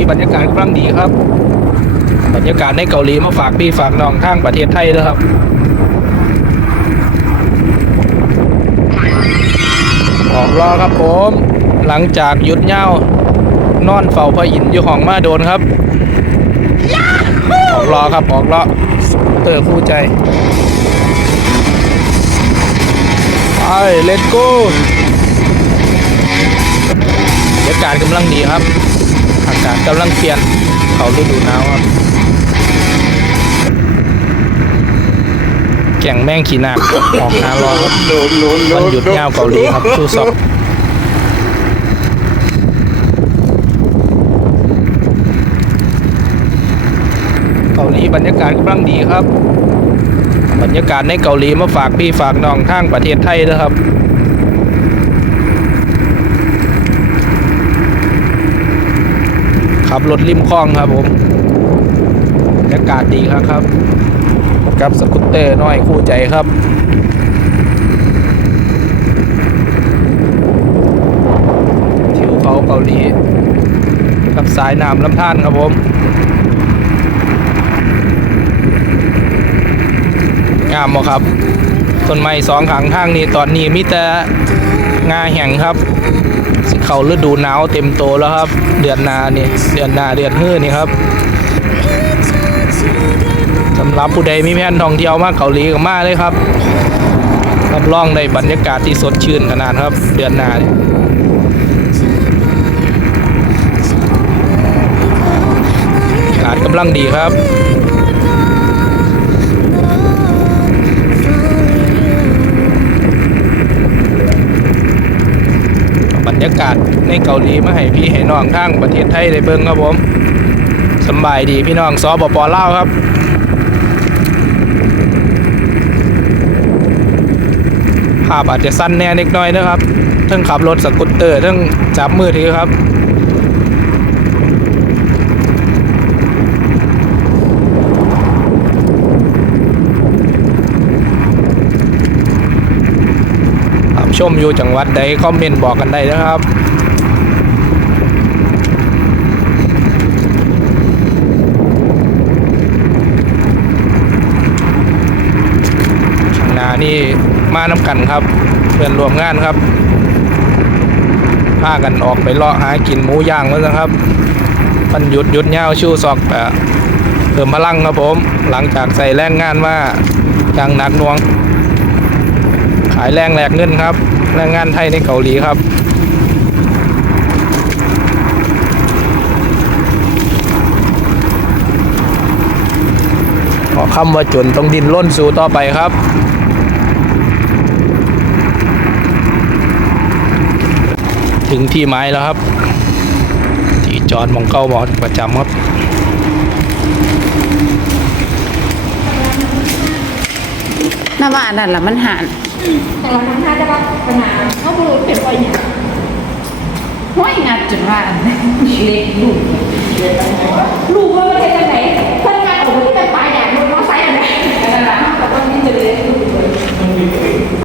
ีบรรยากาศกำลังดีครับ บรรยากาศในเกาหลีมาฝากพี่ฝากน้องทางประเทศไทยนะครับออกรอครับผม หลังจากหยุดเหย้านอนเฝ้าพระอินทร์อยู่ของมาโดนครับออกรอครับออกรอเตอร์คู่ใจไปเลตโก้บรรยากาศกำลังดีครับ อากาศกำลังเปลี่ยนเขาฤดูหนาวครับ แก่งแม่งขี่นาดออกหารอครับวันหยุดยาวเกาหลีครับสู้ซอกเกาหลีบรรยากาศกำลังดีครับ บรรยากาศในเกาหลีมาฝากพี่ฝากน้องทางประเทศไทยนะครับ ขับรถริมคลองครับผมบรรยากาศดีครับครับ กับสกูตเตอร์น้อยคู่ใจครับทิวเขาเกาหลีกับสายน้ำลำธารครับผมงามบ่ครับต้นไม้สองขางทางนี้ตอนนี้มีแต่งาแห่งครับ เข้าฤดูหนาวเต็มโตแล้วครับ เดือนนานี่เดือนนาเดือนฮื้อนี่ครับสำหรับผู้ใดมีแผนท่องเที่ยวมาเกาหลีก็มาเลยครับรับรองได้บรรยากาศที่สดชื่นขนาดครับ เดือนหน้านี่อากาศกำลังดีครับ รรยากาศในเกาหลีมาให้พี่ให้น้องทางประเทศไทยได้เบิ่งครับผมสบายดีพี่น้องซอปปลาครับภาพอาจจะสั้นแน่นิดหน่อยนะครับทั้งขับรถสกูตเตอร์ทั้งจับมือถือครับ ชมอยู่จังหวัดใดคอมเมนต์บอกกันได้นะครับข้างนานี่มาน้ำกันครับ เพื่อนรวมงานครับพากันออกไปเลาะหากินหมูย่างแล้วนะครับมันหยุดหยุดยาวชูซอกเอ่อเพิ่มพลังครับผม หลังจากใส่แรงงานมาอย่างหนักหน่วงายแรงแหลกเงินครับแรงงานไทยในเกาหลีครับขอคำว่าจนต้องดินล้นสู่ต่อไปครับถึงที่ไม้แล้วครับ ที่จอดมองเก้าบอกประจำครับน่าว่านนั้นละมันหาน แต่เราทำท่าจะรับปัญหาเขาบรูเป็นไปอย่างห้อยงัดจนว่าเล็กลูกลูกว่าไม่ใช่จังไหนเพื่อนงานของคนที่เป็นปลายอย่างบนมอไซค์อะไรอันนั้นละแต่ว่านี่จะเล็กลูก